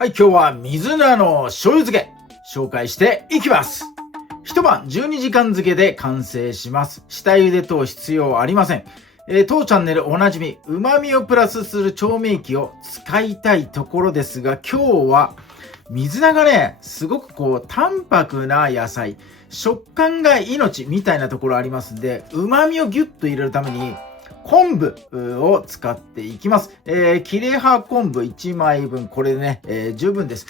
はい、今日は水菜の醤油漬け紹介していきます。一晩12時間漬けで完成します。下茹で等必要ありません。当チャンネルおなじみ旨味をプラスする調味液を使いたいところですが、今日は水菜がね、すごく淡白な野菜、食感が命みたいなところありますんで、旨味をギュッと入れるために昆布を使っていきます。切れ葉昆布1枚分、これでね、十分です。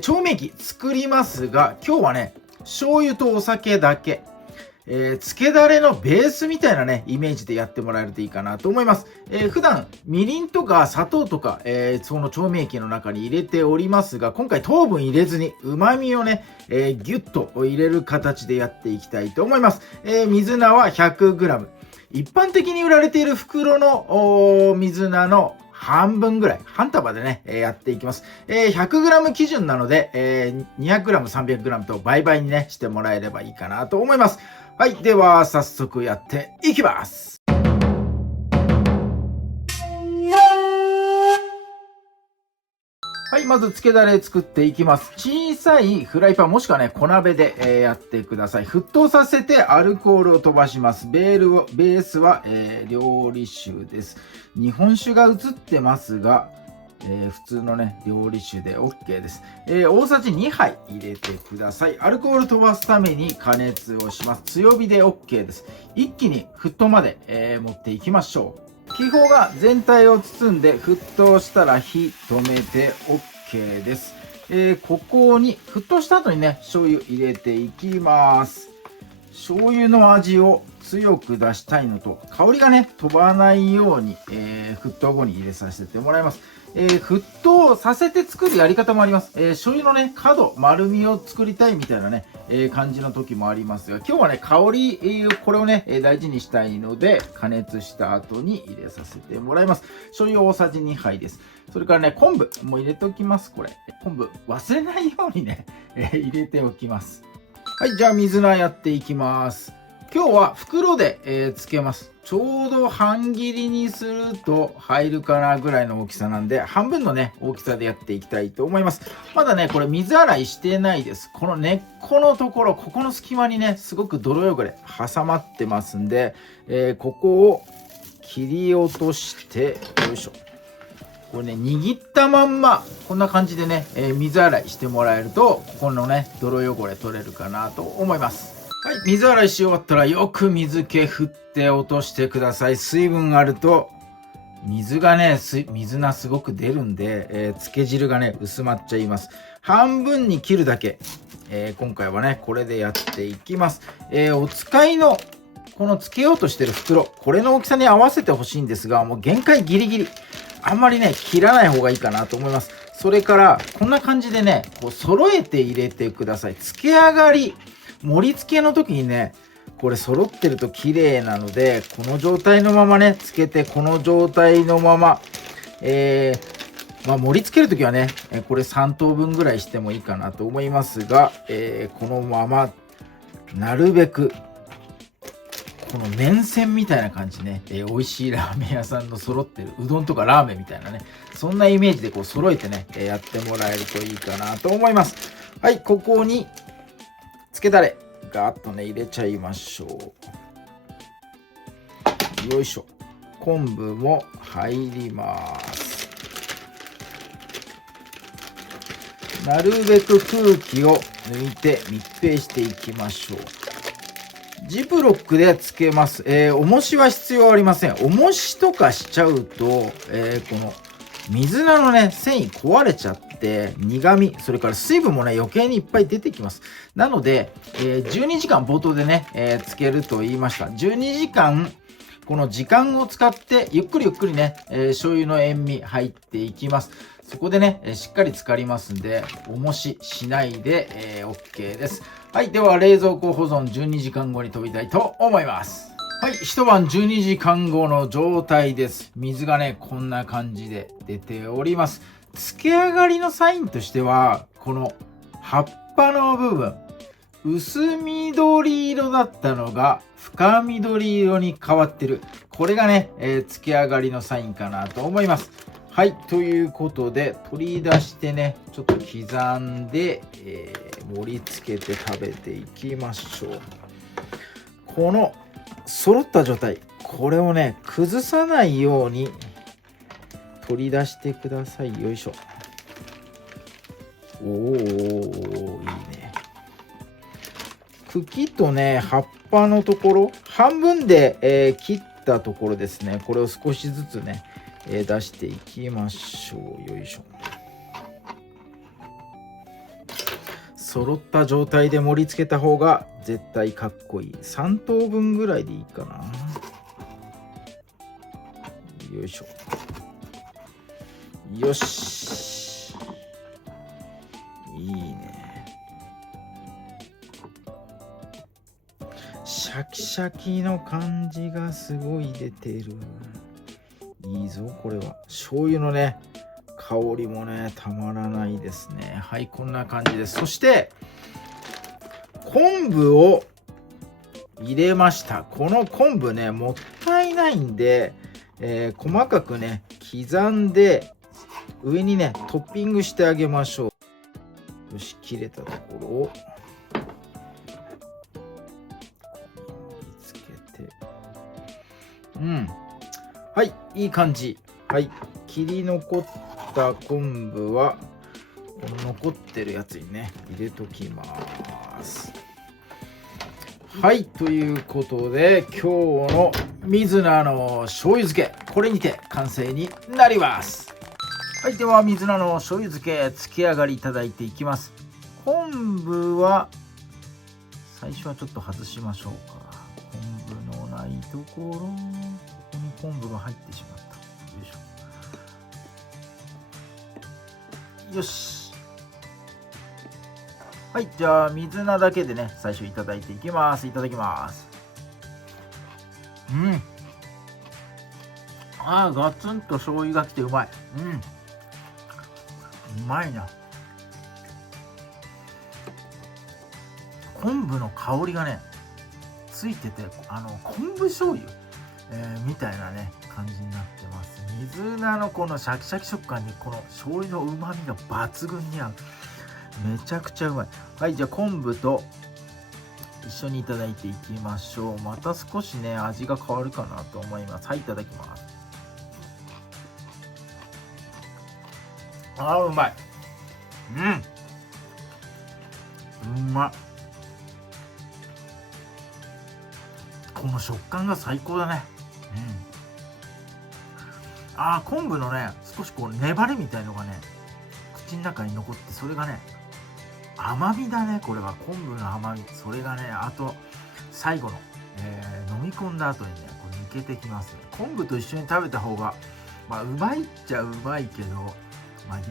調味液作りますが、今日はね、醤油とお酒だけ。漬けだれのベースみたいなね、イメージでやってもらえるといいかなと思います。普段、みりんとか砂糖とか、その調味液の中に入れておりますが、今回糖分入れずに旨味をね、ギュッと入れる形でやっていきたいと思います。水菜は 100g。一般的に売られている袋の水菜の半分ぐらい、半束でね、やっていきます。100g 基準なので、200g、300g と倍々にね、してもらえればいいかなと思います。はい。では、早速やっていきます。はい。まず、漬けだれ作っていきます。小さいフライパンもしくはね、小鍋で、やってください。沸騰させてアルコールを飛ばします。ベースは、料理酒です。日本酒が映ってますが、普通のね、料理酒で OK です。大さじ2杯入れてください。アルコール飛ばすために加熱をします。強火で OK です。一気に沸騰まで、持っていきましょう。気泡が全体を包んで沸騰したら火止めて OK です。ここに沸騰した後にね、醤油入れていきます。醤油の味を強く出したいのと、香りがね、飛ばないように、沸騰後に入れさせてもらいます。沸騰させて作るやり方もあります。醤油のね、角、丸みを作りたいみたいなね、感じの時もありますが、今日はね、香り、これをね、大事にしたいので、加熱した後に入れさせてもらいます。醤油大さじ2杯です。それからね、昆布も入れておきます、これ。昆布、忘れないようにね、入れておきます。はい、じゃあ水菜やっていきます。今日は袋で、漬けます。ちょうど半切りにすると入るかなぐらいの大きさなんで、半分のね、大きさでやっていきたいと思います。まだね、これ水洗いしてないです。この根っこのところ、ここの隙間にね、すごく泥汚れ挟まってますんで、ここを切り落として、よいしょ。これね、握ったまんま、こんな感じでね、水洗いしてもらえると、ここのね、泥汚れ取れるかなと思います。はい、水洗いし終わったらよく水気振って落としてください。水分あると、水がね、水菜すごく出るんで、漬け汁がね、薄まっちゃいます。半分に切るだけ。今回はね、これでやっていきます。お使いの、この漬けようとしてる袋、これの大きさに合わせてほしいんですが、もう限界ギリギリ。あんまりね、切らない方がいいかなと思います。それから、こんな感じでね、こう揃えて入れてください。漬け上がり、盛り付けの時にね、これ揃ってると綺麗なので、この状態のままね、つけて、この状態のまま、盛り付ける時はね、これ3等分ぐらいしてもいいかなと思いますが、このまま、なるべく、この麺線みたいな感じね、美味しいラーメン屋さんの揃ってるうどんとかラーメンみたいなね、そんなイメージでこう揃えてね、やってもらえるといいかなと思います。はい、ここに漬けだれガーッとね入れちゃいましょう。よいしょ。昆布も入ります。なるべく空気を抜いて密閉していきましょう。ジップロックで漬けます。重しは必要ありません。重しとかしちゃうと、この水菜のね、繊維壊れちゃって、苦味、それから水分もね、余計にいっぱい出てきます。なので、12時間冒頭でね、漬けると言いました。12時間、この時間を使って、ゆっくりね、醤油の塩味入っていきます。そこでね、しっかり浸かりますんで、重ししないで、OK です。はい。では、冷蔵庫保存12時間後に飛びたいと思います。はい。一晩12時間後の状態です。水がね、こんな感じで出ております。漬け上がりのサインとしては、この葉っぱの部分、薄緑色だったのが深緑色に変わってる。これがね、漬け上がりのサインかなと思います。はい、ということで取り出してね、ちょっと刻んで、盛り付けて食べていきましょう。この揃った状態、これをね崩さないように取り出してください。よいしょ。おお、いいね。茎とね葉っぱのところ半分で、切ったところですね、これを少しずつね、出していきましょう。よいしょ。揃った状態で盛り付けた方が絶対かっこいい。3等分ぐらいでいいかな。よいしょ。よし、いいね。シャキシャキの感じがすごい出てる。いいぞこれは。醤油のね香りもねたまらないですね。はい、こんな感じです。そして昆布を入れました。この昆布ねもったいないんで、細かくね刻んで上にねトッピングしてあげましょう。よし、切れたところを盛り付けて、はい、いい感じ。はい、切り残った昆布はこの残ってるやつにね入れときます。はい、ということで今日の水菜の醤油漬け、これにて完成になります。はい、では水菜の醤油漬け漬け上がりいただいていきます。昆布は最初はちょっと外しましょうか。昆布のないところ、ここに昆布が入ってしまった。よいしょ。よし。はい、じゃあ水菜だけでね最初いただいていきます。いただきます。ガツンと醤油がきてうまい。うまいな。昆布の香りがねついてて、昆布醤油、みたいなね感じになってます。水菜のこのシャキシャキ食感にこの醤油のうまみが抜群に合う。めちゃくちゃうまい。はい、じゃあ昆布と一緒にいただいていきましょう。また少しね味が変わるかなと思います。はい、いただきます。うまい。うまい。この食感が最高だね。昆布のね少しこう粘りみたいのがね口の中に残って、それがね甘みだね。これは昆布の甘み、それがねあと最後の、飲み込んだ後にねこれ抜けてきますね。昆布と一緒に食べた方がうまいっちゃうまいけど、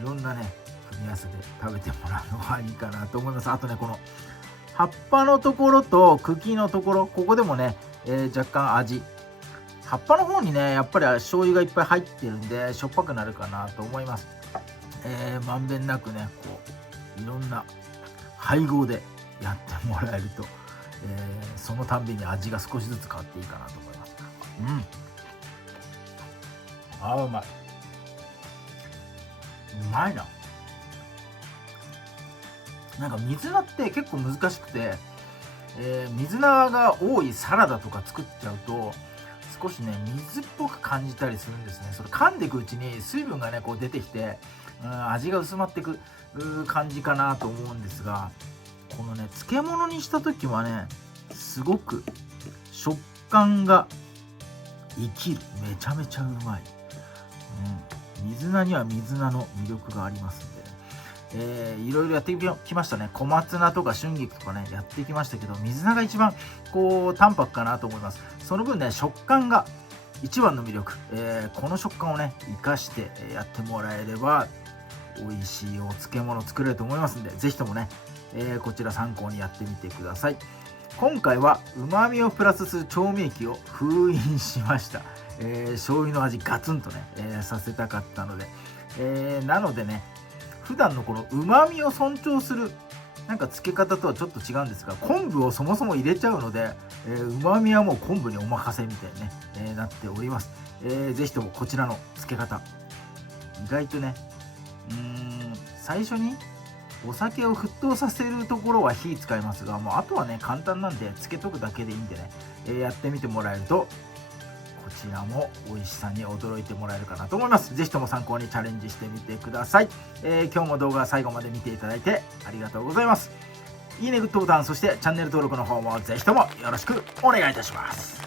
いろんなね組み合わせで食べてもらうのがいいかなと思います。あとねこの葉っぱのところと茎のところ、ここでもね、若干味、葉っぱの方にねやっぱり醤油がいっぱい入ってるんでしょっぱくなるかなと思います。まんべんなくねこういろんな配合でやってもらえると、そのたんびに味が少しずつ変わっていいかなと思います。うまい。うまいな。なんか水菜って結構難しくて、水菜が多いサラダとか作っちゃうと少しね水っぽく感じたりするんですね。それ噛んでいくうちに水分がねこう出てきて、味が薄まっていく感じかなと思うんですが、このね漬物にした時はねすごく食感が生きる。めちゃめちゃうまい。水菜には水菜の魅力がありますんで、いろいろやってきましたね。小松菜とか春菊とかねやってきましたけど、水菜が一番こう淡白かなと思います。その分ね食感が一番の魅力、この食感をね生かしてやってもらえれば美味しいお漬物作れると思いますんで、是非ともね、こちら参考にやってみてください。今回は旨味をプラスする調味液を封印しました。醤油の味ガツンとね、させたかったので、なのでね普段のこの旨味を尊重するなんか漬け方とはちょっと違うんですが、昆布をそもそも入れちゃうので、旨味はもう昆布にお任せみたいに、ねなっております。ぜひともこちらの漬け方意外とね、最初にお酒を沸騰させるところは火使いますが、もうあとはね簡単なんでつけとくだけでいいんでね、やってみてもらえるとこちらも美味しさに驚いてもらえるかなと思います。ぜひとも参考にチャレンジしてみてください。今日も動画最後まで見ていただいてありがとうございます。いいね、グッドボタン、そしてチャンネル登録の方もぜひともよろしくお願いいたします。